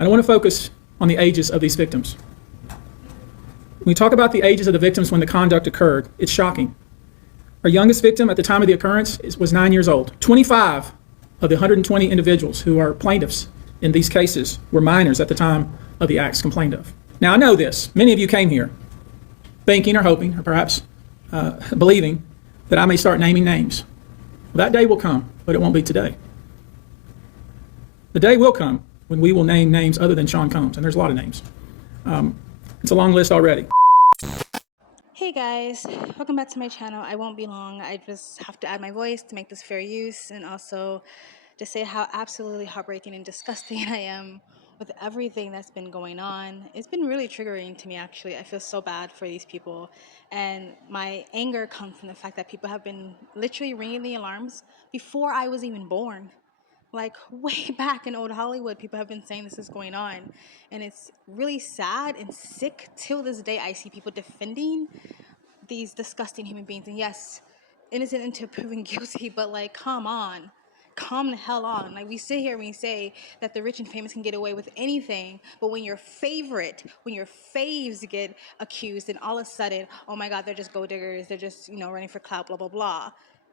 I want to focus on the ages of these victims. When we talk about the ages of the victims when the conduct occurred, it's shocking. Our youngest victim at the time of the occurrence was 9 years old. 25 of the 120 individuals who are plaintiffs in these cases were minors at the time of the acts complained of. Now, I know this. Many of you came here thinking or hoping or perhaps believing that I may start naming names. Well, that day will come, but it won't be today. The day will come when we will name names other than Sean Combs, and there's a lot of names. It's a long list already. Hey guys, welcome back to my channel. I won't be long. I just have to add my voice to make this fair use, and also to say how absolutely heartbreaking and disgusting I am with everything that's been going on. It's been really triggering to me, actually. I feel so bad for these people, and my anger comes from the fact that people have been literally ringing the alarms before I was even born. Like way back in old Hollywood, people have been saying this is going on, and it's really sad and sick. Till this day, I see people defending these disgusting human beings, and yes, innocent until proven guilty, but like, come on, calm the hell on. Like, we sit here and we say that the rich and famous can get away with anything, but when your faves get accused, and all of a sudden, oh my God, they're just gold diggers, they're just, running for clout, blah, blah, blah.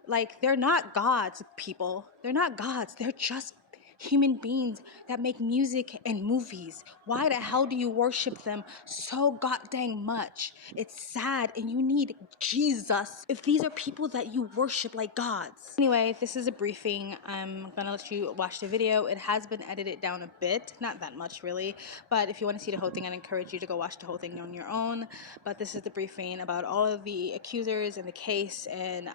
Like, they're not gods, people. They're not gods. They're just human beings that make music and movies. Why the hell do you worship them so goddamn much? It's sad, and you need Jesus if these are people that you worship like gods. Anyway, this is a briefing. I'm gonna let you watch the video. It has been edited down a bit, not that much really, but if you want to see the whole thing, I'd encourage you to go watch the whole thing on your own. But this is the briefing about all of the accusers in the case, and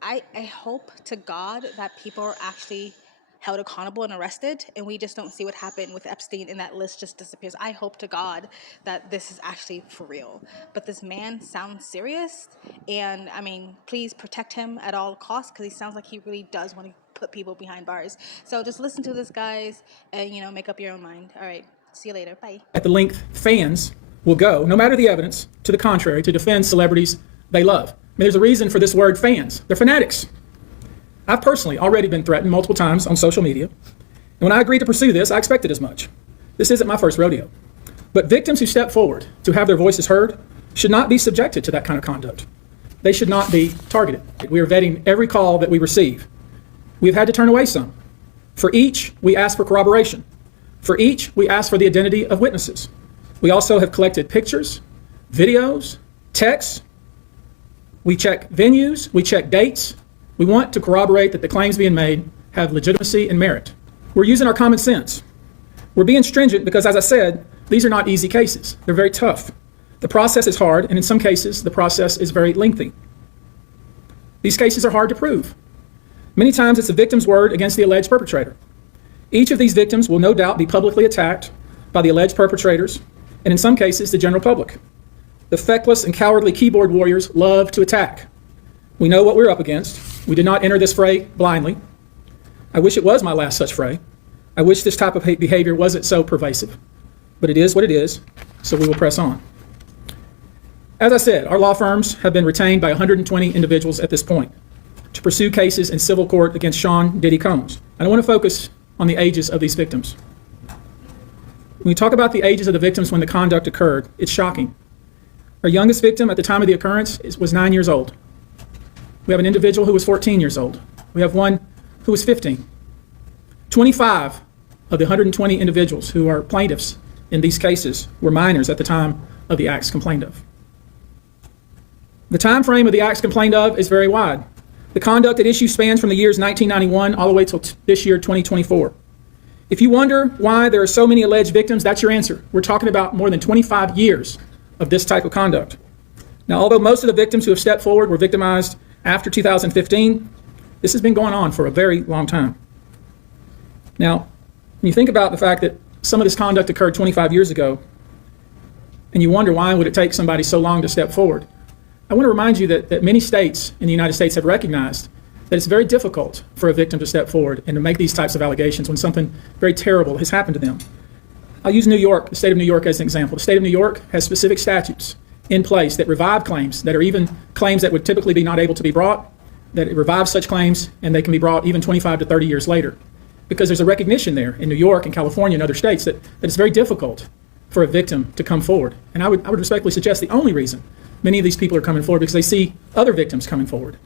I hope to God that people are actually held accountable and arrested, and we just don't see what happened with Epstein and that list just disappears. I hope to God that this is actually for real. But this man sounds serious, and I mean, please protect him at all costs, because he sounds like he really does want to put people behind bars. So just listen to this, guys, and make up your own mind. All right, see you later. Bye. At the length fans will go, no matter the evidence to the contrary, to defend celebrities they love. I mean, there's a reason for this word fans. They're fanatics. I've personally already been threatened multiple times on social media. And when I agreed to pursue this, I expected as much. This isn't my first rodeo. But victims who step forward to have their voices heard should not be subjected to that kind of conduct. They should not be targeted. We are vetting every call that we receive. We've had to turn away some. For each, we ask for corroboration. For each, we ask for the identity of witnesses. We also have collected pictures, videos, texts. We check venues, we check dates. We want to corroborate that the claims being made have legitimacy and merit. We're using our common sense. We're being stringent because, as I said, these are not easy cases. They're very tough. The process is hard, and in some cases, the process is very lengthy. These cases are hard to prove. Many times, it's the victim's word against the alleged perpetrator. Each of these victims will no doubt be publicly attacked by the alleged perpetrators, and in some cases, the general public. The feckless and cowardly keyboard warriors love to attack. We know what we're up against. We did not enter this fray blindly. I wish it was my last such fray. I wish this type of behavior wasn't so pervasive, but it is what it is, so we will press on. As I said, our law firms have been retained by 120 individuals at this point to pursue cases in civil court against Sean Diddy Combs. And I want to focus on the ages of these victims. When we talk about the ages of the victims when the conduct occurred, it's shocking. Our youngest victim at the time of the occurrence was 9 years old. We have an individual who was 14 years old. We have one who was 15. 25 of the 120 individuals who are plaintiffs in these cases were minors at the time of the acts complained of. The time frame of the acts complained of is very wide. The conduct at issue spans from the years 1991 all the way till this year, 2024. If you wonder why there are so many alleged victims, that's your answer. We're talking about more than 25 years of this type of conduct. Now, although most of the victims who have stepped forward were victimized after 2015, this has been going on for a very long time. Now, when you think about the fact that some of this conduct occurred 25 years ago, and you wonder why would it take somebody so long to step forward, I want to remind you that many states in the United States have recognized that it's very difficult for a victim to step forward and to make these types of allegations when something very terrible has happened to them. I'll use New York, the state of New York, as an example. The state of New York has specific statutes in place that revive claims that are even claims that would typically be not able to be brought, that it revives such claims, and they can be brought even 25 to 30 years later. because there's a recognition there in New York and California and other states that it's very difficult for a victim to come forward. And I would respectfully suggest the only reason many of these people are coming forward because they see other victims coming forward.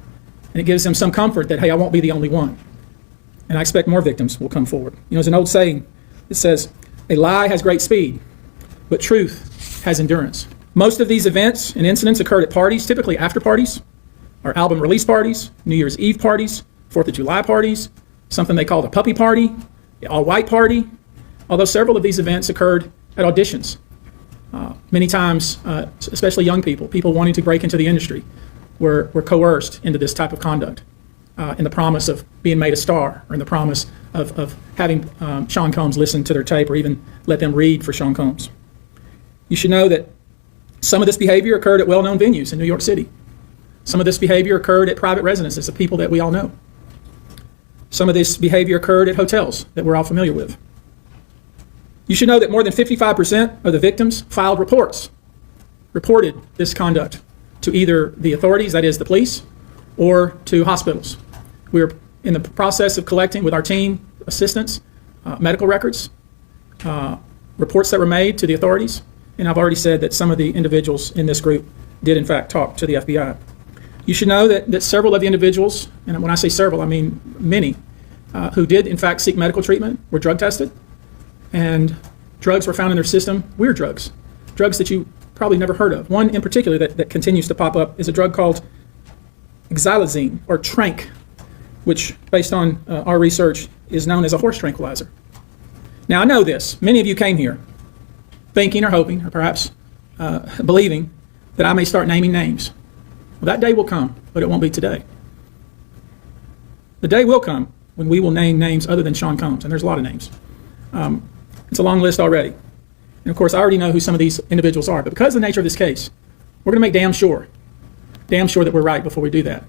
And it gives them some comfort that, hey, I won't be the only one. And I expect more victims will come forward. You know, there's an old saying that says, a lie has great speed, but truth has endurance. Most of these events and incidents occurred at parties, typically after parties, or album release parties, New Year's Eve parties, 4th of July parties, something they called a puppy party, the all-white party, although several of these events occurred at auditions. Many times, especially young people wanting to break into the industry, were coerced into this type of conduct in the promise of being made a star, or in the promise of having Sean Combs listen to their tape or even let them read for Sean Combs. You should know that some of this behavior occurred at well-known venues in New York City. Some of this behavior occurred at private residences of people that we all know. Some of this behavior occurred at hotels that we're all familiar with. You should know that more than 55% of the victims filed reported this conduct to either the authorities, that is the police, or to hospitals. We're in the process of collecting with our team assistants, medical records, reports that were made to the authorities, and I've already said that some of the individuals in this group did in fact talk to the FBI. You should know that several of the individuals, and when I say several, I mean many, who did in fact seek medical treatment were drug tested, and drugs were found in their system, weird drugs that you probably never heard of. One in particular that continues to pop up is a drug called xylazine, or trank, which based on our research is known as a horse tranquilizer. Now I know this, many of you came here thinking or hoping or perhaps believing that I may start naming names. Well, that day will come, but it won't be today. The day will come when we will name names other than Sean Combs, and there's a lot of names. It's a long list already. And of course, I already know who some of these individuals are, but because of the nature of this case, we're going to make damn sure that we're right before we do that.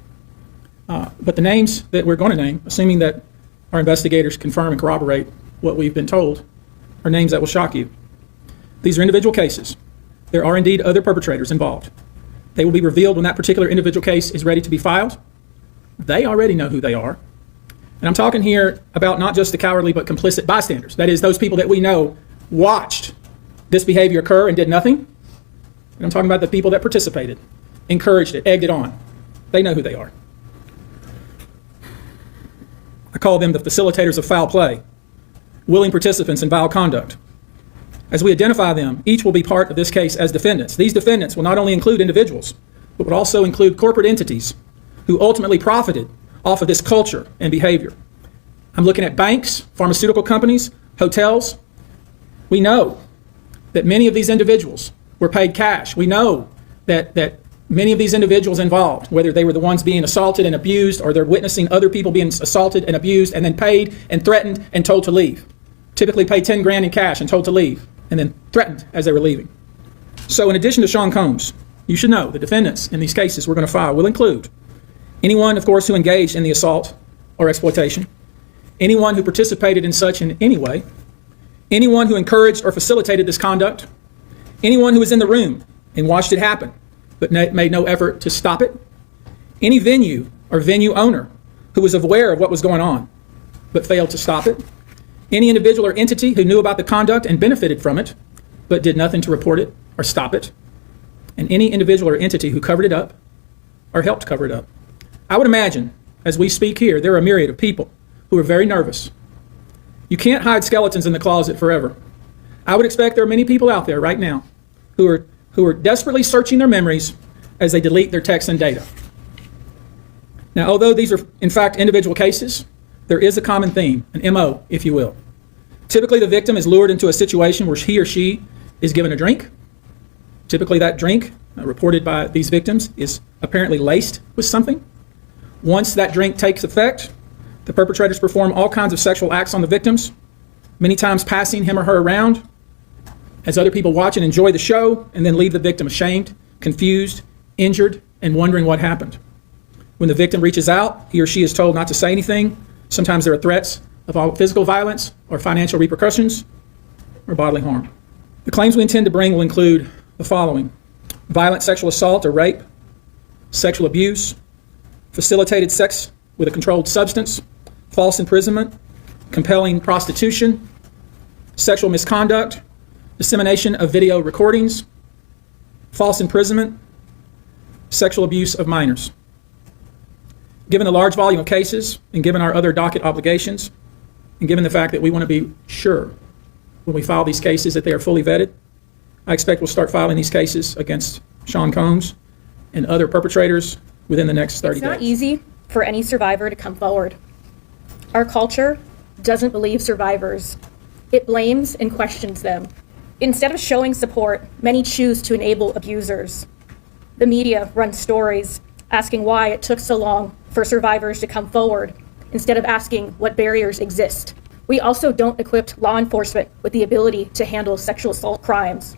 But the names that we're going to name, assuming that our investigators confirm and corroborate what we've been told, are names that will shock you. These are individual cases. There are indeed other perpetrators involved. They will be revealed when that particular individual case is ready to be filed. They already know who they are. And I'm talking here about not just the cowardly but complicit bystanders. That is, those people that we know watched this behavior occur and did nothing. And I'm talking about the people that participated, encouraged it, egged it on. They know who they are. I call them the facilitators of foul play, willing participants in vile conduct. As we identify them, each will be part of this case as defendants. These defendants will not only include individuals, but would also include corporate entities who ultimately profited off of this culture and behavior. I'm looking at banks, pharmaceutical companies, hotels. We know that many of these individuals were paid cash. We know that many of these individuals involved, whether they were the ones being assaulted and abused or they're witnessing other people being assaulted and abused and then paid and threatened and told to leave. Typically paid 10 grand in cash and told to leave and then threatened as they were leaving. So in addition to Sean Combs, you should know the defendants in these cases we're going to file will include anyone, of course, who engaged in the assault or exploitation, anyone who participated in such in any way, anyone who encouraged or facilitated this conduct, anyone who was in the room and watched it happen but made no effort to stop it, any venue or venue owner who was aware of what was going on but failed to stop it, any individual or entity who knew about the conduct and benefited from it but did nothing to report it or stop it, and any individual or entity who covered it up or helped cover it up. I would imagine, as we speak here, there are a myriad of people who are very nervous. You can't hide skeletons in the closet forever. I would expect there are many people out there right now who are desperately searching their memories as they delete their texts and data. Now, although these are, in fact, individual cases, there is a common theme, an MO, if you will. Typically, the victim is lured into a situation where he or she is given a drink. Typically, that drink, reported by these victims, is apparently laced with something. Once that drink takes effect, the perpetrators perform all kinds of sexual acts on the victims, many times passing him or her around as other people watch and enjoy the show, and then leave the victim ashamed, confused, injured, and wondering what happened. When the victim reaches out, he or she is told not to say anything. Sometimes there are threats of physical violence or financial repercussions or bodily harm. The claims we intend to bring will include the following: violent sexual assault or rape, sexual abuse, facilitated sex with a controlled substance, false imprisonment, compelling prostitution, sexual misconduct, dissemination of video recordings, false imprisonment, sexual abuse of minors. Given the large volume of cases and given our other docket obligations, and given the fact that we want to be sure when we file these cases that they are fully vetted, I expect we'll start filing these cases against Sean Combs and other perpetrators within the next 30 days. It's not easy for any survivor to come forward. Our culture doesn't believe survivors. It blames and questions them. Instead of showing support, many choose to enable abusers. The media runs stories asking why it took so long for survivors to come forward instead of asking what barriers exist. We also don't equip law enforcement with the ability to handle sexual assault crimes.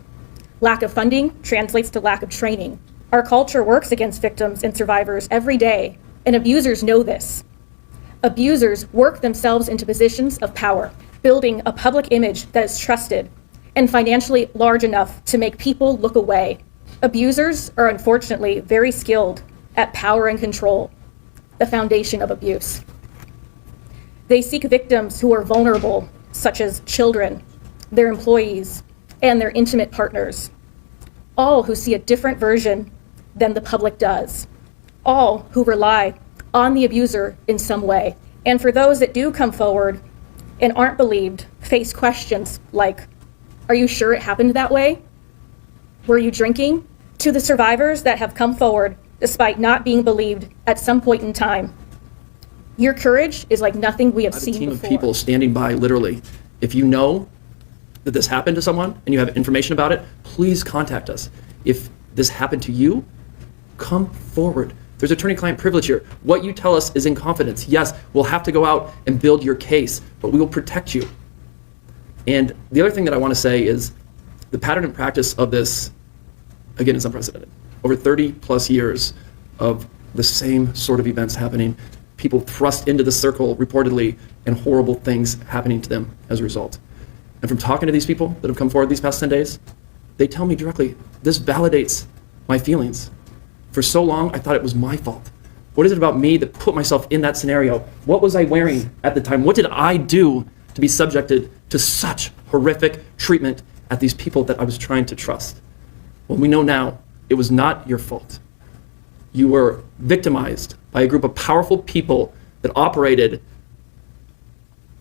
Lack of funding translates to lack of training. Our culture works against victims and survivors every day, and abusers know this. Abusers work themselves into positions of power, building a public image that is trusted and financially large enough to make people look away. Abusers are unfortunately very skilled at power and control, the foundation of abuse. They seek victims who are vulnerable, such as children, their employees, and their intimate partners, all who see a different version than the public does, all who rely on the abuser in some way. And for those that do come forward and aren't believed, face questions like, are you sure it happened that way? Were you drinking? To the survivors that have come forward despite not being believed at some point in time, your courage is like nothing we have seen before. A team of people standing by, literally. If you know that this happened to someone and you have information about it, please contact us. If this happened to you, come forward. There's attorney-client privilege here. What you tell us is in confidence. Yes, we'll have to go out and build your case, but we will protect you. And the other thing that I want to say is the pattern and practice of this, again, is unprecedented. Over 30 plus years of the same sort of events happening, people thrust into the circle reportedly, and horrible things happening to them as a result. And from talking to these people that have come forward these past 10 days, they tell me directly, this validates my feelings. For so long, I thought it was my fault. What is it about me that put myself in that scenario? What was I wearing at the time? What did I do to be subjected to such horrific treatment at these people that I was trying to trust? Well, we know now it was not your fault. You were victimized by a group of powerful people that operated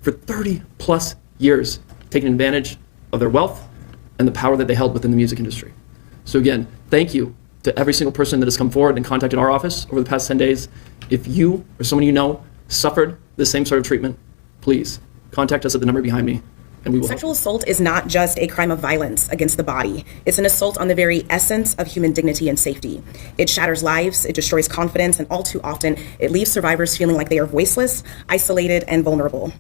for 30 plus years, taking advantage of their wealth and the power that they held within the music industry. So again, thank you to every single person that has come forward and contacted our office over the past 10 days. If you or someone you know suffered the same sort of treatment, please contact us at the number behind me, and we will Sexual assault is not just a crime of violence against the body. It's an assault on the very essence of human dignity and safety. It shatters lives, it destroys confidence, and all too often, it leaves survivors feeling like they are voiceless, isolated, and vulnerable.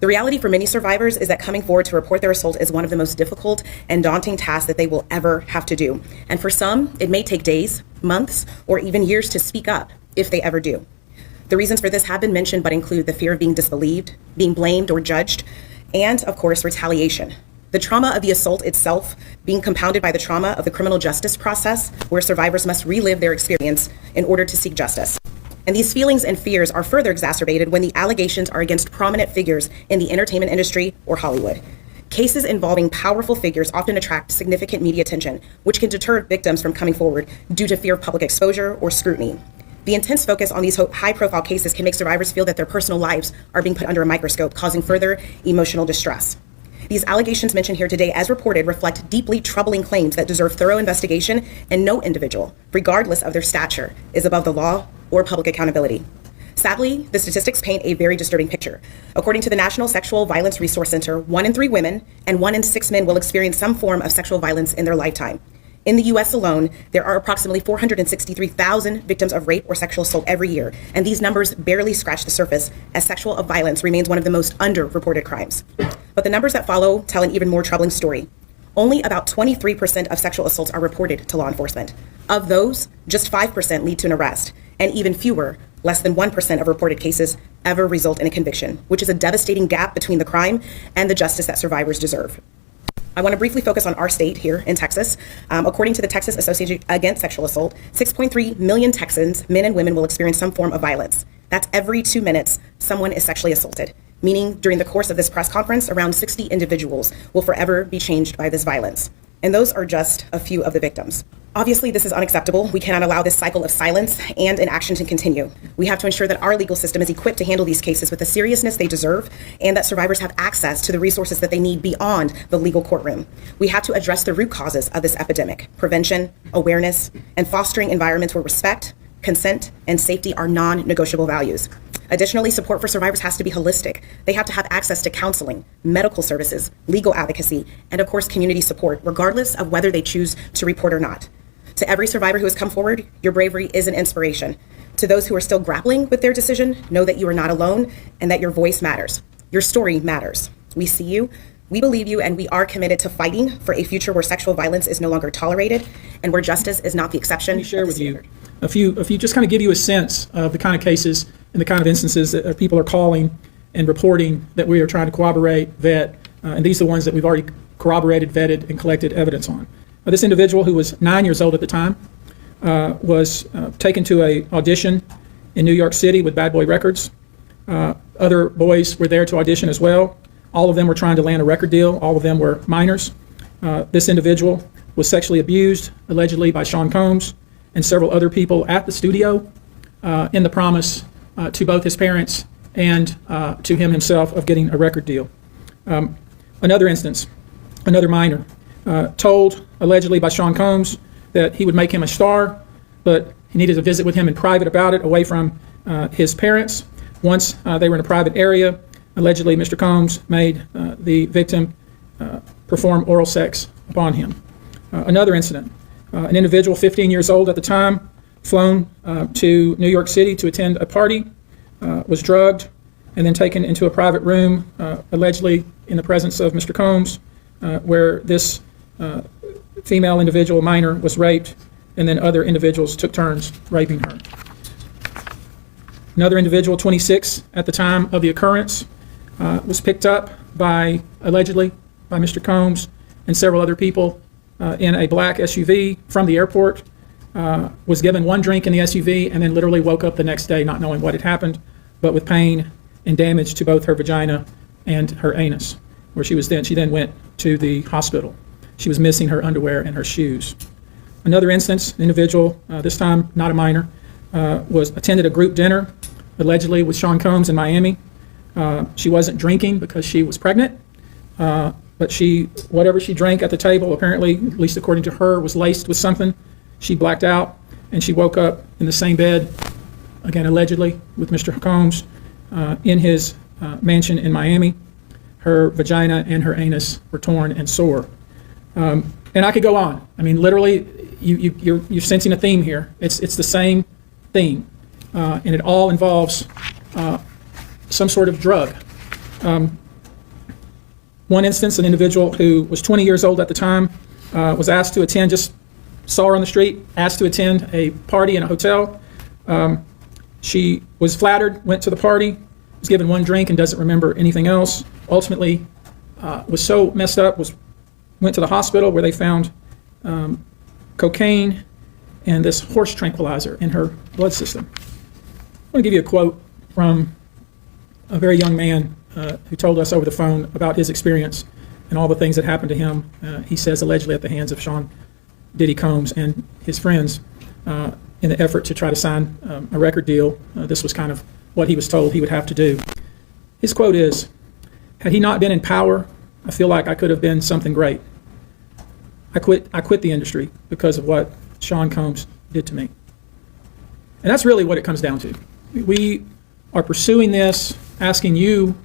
The reality for many survivors is that coming forward to report their assault is one of the most difficult and daunting tasks that they will ever have to do. And for some, it may take days, months, or even years to speak up, if they ever do. The reasons for this have been mentioned, but include the fear of being disbelieved, being blamed or judged, and of course, retaliation. The trauma of the assault itself being compounded by the trauma of the criminal justice process, where survivors must relive their experience in order to seek justice. And these feelings and fears are further exacerbated when the allegations are against prominent figures in the entertainment industry or Hollywood. Cases involving powerful figures often attract significant media attention, which can deter victims from coming forward due to fear of public exposure or scrutiny. The intense focus on these high-profile cases can make survivors feel that their personal lives are being put under a microscope, causing further emotional distress. These allegations mentioned here today, as reported, reflect deeply troubling claims that deserve thorough investigation, and no individual, regardless of their stature, is above the law or public accountability. Sadly, the statistics paint a very disturbing picture. According to the National Sexual Violence Resource Center, 1 in 3 women and 1 in 6 men will experience some form of sexual violence in their lifetime. In the U.S. alone, there are approximately 463,000 victims of rape or sexual assault every year, and these numbers barely scratch the surface, as sexual violence remains one of the most underreported crimes. But the numbers that follow tell an even more troubling story. Only about 23% of sexual assaults are reported to law enforcement. Of those, just 5% lead to an arrest, and even fewer, less than 1% of reported cases, ever result in a conviction, which is a devastating gap between the crime and the justice that survivors deserve. I want to briefly focus on our state here in Texas. According to the Texas Association Against Sexual Assault, 6.3 million Texans, men and women, will experience some form of violence. That's every 2 minutes someone is sexually assaulted. meaning during the course of this press conference, around 60 individuals will forever be changed by this violence. And those are just a few of the victims. Obviously, this is unacceptable. We cannot allow this cycle of silence and inaction to continue. We have to ensure that our legal system is equipped to handle these cases with the seriousness they deserve, and that survivors have access to the resources that they need beyond the legal courtroom. We have to address the root causes of this epidemic: prevention, awareness, and fostering environments where respect, consent, and safety are non-negotiable values. Additionally, support for survivors has to be holistic. They have to have access to counseling, medical services, legal advocacy, and of course, community support, regardless of whether they choose to report or not. To every survivor who has come forward, your bravery is an inspiration. To those who are still grappling with their decision, know that you are not alone and that your voice matters. Your story matters. We see you, we believe you, and we are committed to fighting for a future where sexual violence is no longer tolerated and where justice is not the exception. Let me share with you a few just kind of give you a sense of the kind of cases and the kind of instances that people are calling and reporting that we are trying to corroborate, vet, and these are the ones that we've already corroborated, vetted, and collected evidence on. This individual, who was 9 years old at the time, was taken to an audition in New York City with Bad Boy Records. Other boys were there to audition as well. All of them were trying to land a record deal. All of them were minors. This individual was sexually abused, allegedly, by Sean Combs and several other people at the studio, in the promise to both his parents and to him himself of getting a record deal. Another instance, another minor, told allegedly by Sean Combs that he would make him a star, but he needed to visit with him in private about it, away from his parents. Once they were in a private area, allegedly Mr. Combs made the victim perform oral sex upon him. Another incident, an individual 15 years old at the time, flown to New York City to attend a party, was drugged, and then taken into a private room, allegedly in the presence of Mr. Combs, where this female individual, minor, was raped, and then other individuals took turns raping her. Another individual, 26 at the time of the occurrence, was picked up allegedly by Mr. Combs and several other people in a black SUV from the airport, was given one drink in the SUV, and then literally woke up the next day not knowing what had happened, but with pain and damage to both her vagina and her anus, where she then went to the hospital. She was missing her underwear and her shoes. Another instance, an individual, this time not a minor, attended a group dinner, allegedly with Sean Combs in Miami. She wasn't drinking because she was pregnant, but whatever she drank at the table, apparently, at least according to her, was laced with something. She blacked out, and she woke up in the same bed, again allegedly, with Mr. Combs in his mansion in Miami. Her vagina and her anus were torn and sore. And I could go on. I mean, literally, you're sensing a theme here. It's the same theme, and it all involves some sort of drug. One instance, an individual who was 20 years old at the time was asked to attend, just saw her on the street, asked to attend a party in a hotel. She was flattered, went to the party, was given one drink and doesn't remember anything else. Ultimately, was so messed up, went to the hospital where they found cocaine and this horse tranquilizer in her blood system. I want to give you a quote from a very young man who told us over the phone about his experience and all the things that happened to him, he says, allegedly at the hands of Sean Diddy Combs and his friends in the effort to try to sign a record deal. This was kind of what he was told he would have to do. His quote is, "Had he not been in power, I feel like I could have been something great. I quit the industry because of what Sean Combs did to me." And that's really what it comes down to. We are pursuing this, asking you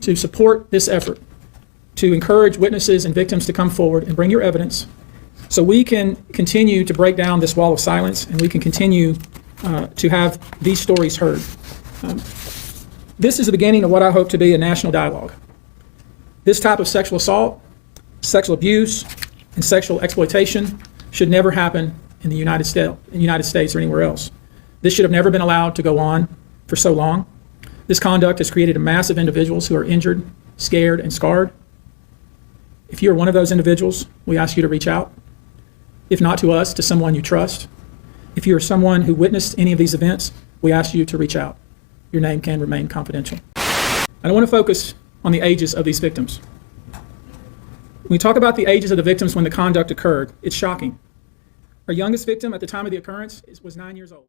to support this effort, to encourage witnesses and victims to come forward and bring your evidence so we can continue to break down this wall of silence and we can continue to have these stories heard. This is the beginning of what I hope to be a national dialogue. This type of sexual assault, sexual abuse, and sexual exploitation should never happen in the United States or anywhere else. This should have never been allowed to go on for so long. This conduct has created a mass of individuals who are injured, scared, and scarred. If you're one of those individuals, we ask you to reach out. If not to us, to someone you trust. If you're someone who witnessed any of these events, we ask you to reach out. Your name can remain confidential. I want to focus on the ages of these victims. When we talk about the ages of the victims when the conduct occurred, it's shocking. Our youngest victim at the time of the occurrence was 9 years old.